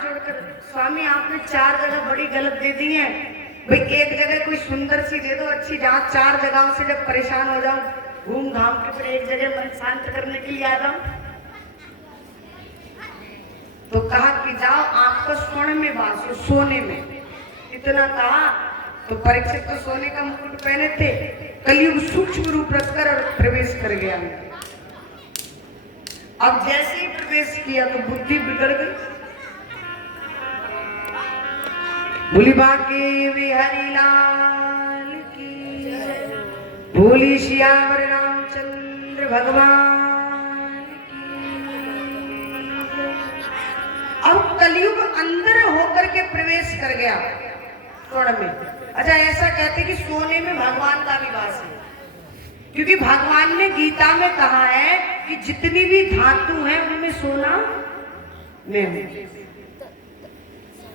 हाथ जोड़कर, स्वामी आपने 4 जगह बड़ी गलत दे दी है भाई, एक जगह कोई सुंदर सी दे दो अच्छी, जहाँ 4 जगहों से जब परेशान हो जाऊं घूम घाम के फिर एक जगह मन शांत करने के लिए आ जाऊं। तो कहा कि जाओ आपका स्वर्ण में वास हो, सोने में, इतना कहा। तो परीक्षित तो सोने का मुकुट पहने थे, कलयुग सूक्ष्म रूप रखकर और प्रवेश कर गया। अब जैसे ही प्रवेश किया तो बुद्धि बिगड़ गई। बोली बाके बिहारी लाल की, बोली श्यावर रामचंद्र भगवान की। अब कलयुग अंदर होकर के प्रवेश कर गया स्वर्ण में। अच्छा, ऐसा कहते कि सोने में भगवान का भी वास है, क्योंकि भगवान ने गीता में कहा है कि जितनी भी धातु है उनमें सोना में है,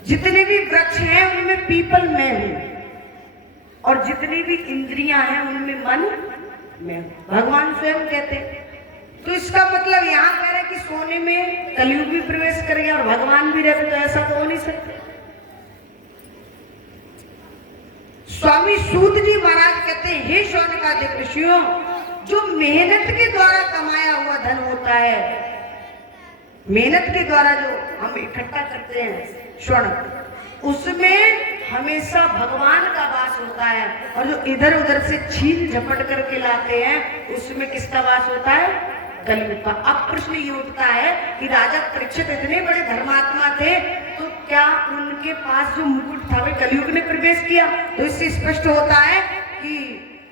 जितने भी वृक्ष हैं उनमें पीपल में है, और जितनी भी इंद्रियां हैं उनमें मन में, भगवान स्वयं कहते हैं। तो इसका मतलब यहाँ कह रहे कि सोने में कलयुग भी प्रवेश कर गया और भगवान भी रहते, तो ऐसा तो हो नहीं सकता। स्वामी सूत जी महाराज कहते हैं, हे शौनकादिक ऋषियों, जो मेहनत के द्वारा कमाया हुआ धन होता है, मेहनत के द्वारा जो हम इकट्ठा करते हैं स्वर्ण, उसमें हमेशा भगवान का वास होता है, और जो इधर उधर से छीन झपट करके लाते हैं उसमें किसका वास होता है? कलयुग का। अब प्रश्न ये उठता है कि राजा परीक्षित इतने बड़े धर्मात्मा थे, तो क्या उनके पास जो मुकुट था वे कलयुग ने प्रवेश किया? तो इससे स्पष्ट होता है कि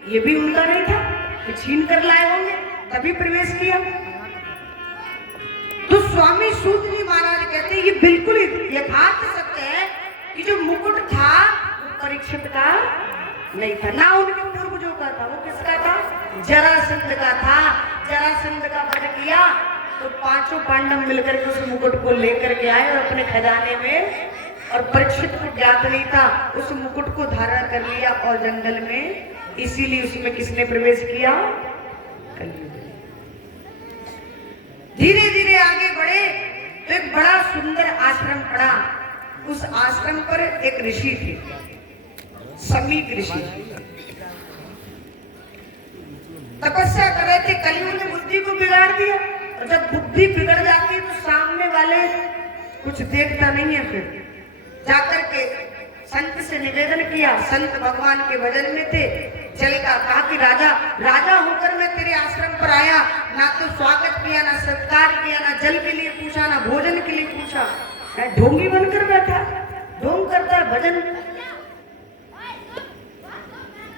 ये भी उनका नहीं था, कि छीन कर लाए होंगे तभी प्रवेश किया। तो स्वामी सूत जी महाराज कहते हैं ये बिल्कुल यथार्थ सत्य है कि जो मुकुट था वो परीक्षित का नहीं था, ना उनके पूर्वजों का था। वो किसका था? जरासंध का था। जरासंध का वध किया तो 5 पांडव मिलकर के उस मुकुट को लेकर के आए और अपने खजाने में, और परीक्षित को ज्ञात नहीं था, उस मुकुट को धारण कर लिया और जंगल में, इसीलिए उसमें किसने प्रवेश किया? कलयुग। धीरे धीरे आगे बढ़े तो एक बड़ा सुंदर आश्रम पड़ा। उस आश्रम पर एक ऋषि थे, समीक ऋषि, तपस्या कर रहे थे। कलयुग ने बुद्धि को बिगाड़ दिया, और जब बुद्धि बिगड़ जाती है तो सामने वाले कुछ देखता नहीं है। फिर जाकर के संत से निवेदन किया, संत भगवान के भजन में थे, चल का कहा कि राजा होकर मैं तेरे आश्रम पर आया, ना तो स्वागत किया, ना सत्कार किया, ना जल के लिए पूछा, ना भोजन के लिए पूछा, ढोंगी बनकर बैठा, ढोंग करता है भजन।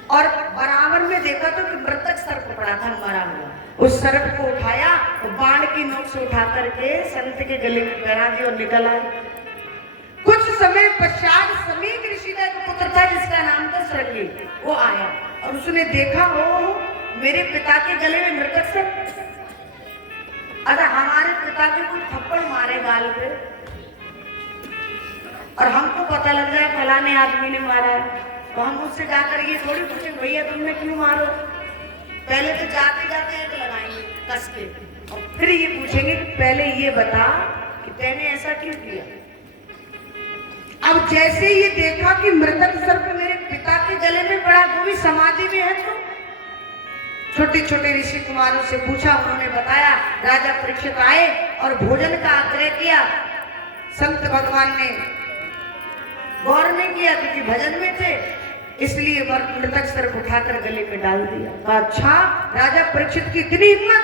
और बराबर में देखा तो कि मृतक सर्प पड़ा था मरा हुआ, उस सर्प को उठाया और बाण की नोक से उठा करके संत के गले में पहना दिया और निकल आया। कुछ समय पश्चात समीक ऋषि का एक पुत्र था जिसका नाम था श्रृंगी, वो आया और उसने देखा वो मेरे पिता के गले में मृतक सर्प। अगर हमारे पिता के कोई थप्पड़ मारे गाल पे और हमको पता लग जाए फलाने आदमी ने मारा है, तो हम उससे जाकर ये थोड़ी पूछे भैया तुमने क्यों मारो। पहले तो जाते जाते एक लगाएंगे कस के, और फिर ये पूछेंगे कि पहले ये बता कि तैने ऐसा क्यों किया। अब जैसे ये देखा कि मृतक सर्प मेरे पिता के गले में पड़ा, वो भी समाधि में है, तो छोटे छोटे ऋषि कुमारों से पूछा, उन्होंने बताया। राजा परीक्षित आए और भोजन का आग्रह किया। संत भगवान ने गौर नहीं किया क्योंकि भजन में थे, इसलिए मृतक सर्प उठाकर गले में डाल दिया। अच्छा, राजा परीक्षित की इतनी हिम्मत,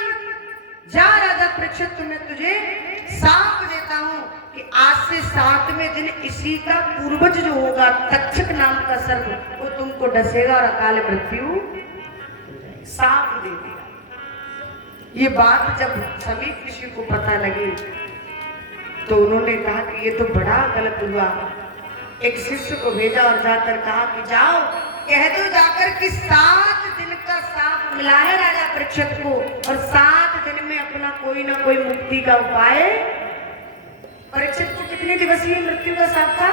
जा राजा परीक्षित तुम्हें तुझे साप देता हूं कि आज से 7वें दिन इसी का पूर्वज जो होगा तक्षक नाम का सर्प, वो तुमको डसेगा और अकाल मृत्यु साप दे दिया। ये बात जब समीक ऋषि को पता लगी तो उन्होंने कहा कि ये तो बड़ा गलत हुआ। एक शिष्य को भेजा और जाकर कहा कि जाओ कह दो जाकर कि 7 दिन का साप मिला है राजा परीक्षित को, और 7 दिन में अपना कोई ना कोई मुक्ति का उपाय। परीक्षित को कितने दिवसीय मृत्यु का साप था?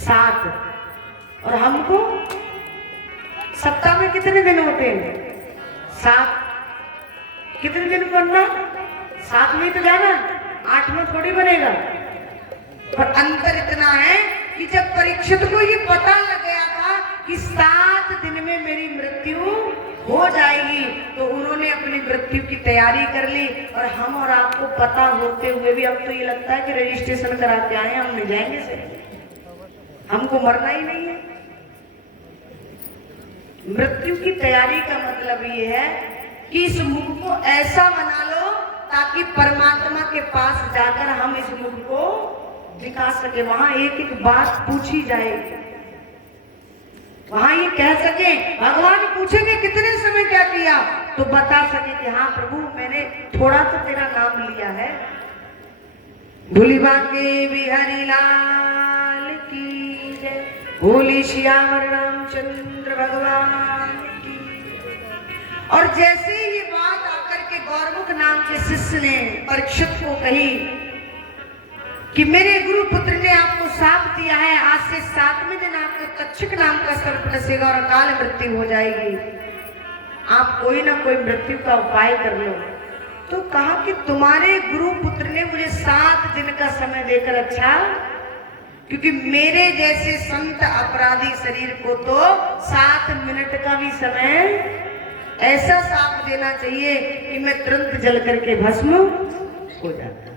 7। और हमको सप्ताह में कितने दिन होते हैं? 7। कितने दिन बनना? 7 में तो जाना, 8 में थोड़ी बनेगा। पर अंतर इतना है कि जब परीक्षित को ये पता लग गया था कि 7 दिन में मेरी मृत्यु हो जाएगी, तो उन्होंने अपनी मृत्यु की तैयारी कर ली। और हम और आपको पता होते हुए भी अब तो ये लगता है कि रजिस्ट्रेशन करा के आए, हम नहीं जाएंगे से, हमको मरना ही नहीं है। मृत्यु की तैयारी का मतलब ये है कि इस मुख को ऐसा बना लो ताकि परमात्मा के पास जाकर हम इस मुख को दिखा सके, वहां एक एक बात पूछी जाएगी, वहां ये कह सके, भगवान पूछेंगे कितने समय क्या किया, तो बता सके कि हाँ प्रभु मैंने थोड़ा तो तेरा नाम लिया है। भोली बांके बिहारी लाल की जय, भोली श्याम रामचंद्र भगवान की। और जैसे ही ये बात आकर के गौरमुख नाम के शिष्य ने परीक्षित को कही कि मेरे गुरु पुत्र ने आपको साप दिया है, आज से 7वें दिन आपको तक्षक नाम का सर्प डसेगा और अकाल मृत्यु हो जाएगी, आप कोई ना कोई मृत्यु का उपाय कर लो। तो कहा कि तुम्हारे गुरु पुत्र ने मुझे 7 दिन का समय देकर अच्छा, क्योंकि मेरे जैसे संत अपराधी शरीर को तो 7 मिनट का भी समय ऐसा साप देना चाहिए कि मैं तुरंत जल करके भस्म हो जाता।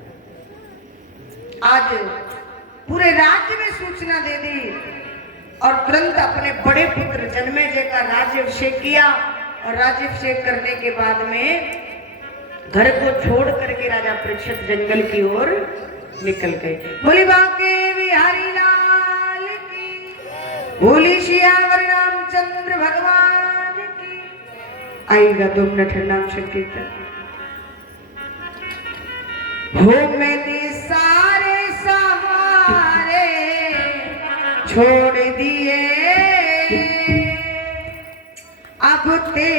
आज पूरे राज्य में सूचना दे दी और तुरंत अपने बड़े पुत्र जन्मेजय का राज्याभिषेक किया। और राज्याभिषेक करने के बाद में घर को छोड़ करके राजा परीक्षित जंगल की ओर निकल गए। बोली बांके बिहारी लाल की, बोली श्यावर रामचंद्र भगवान की। आएगा 2 मिनट नाम संकीर्तन। हो मैंने सारे सहारे छोड़ दिए, अब ते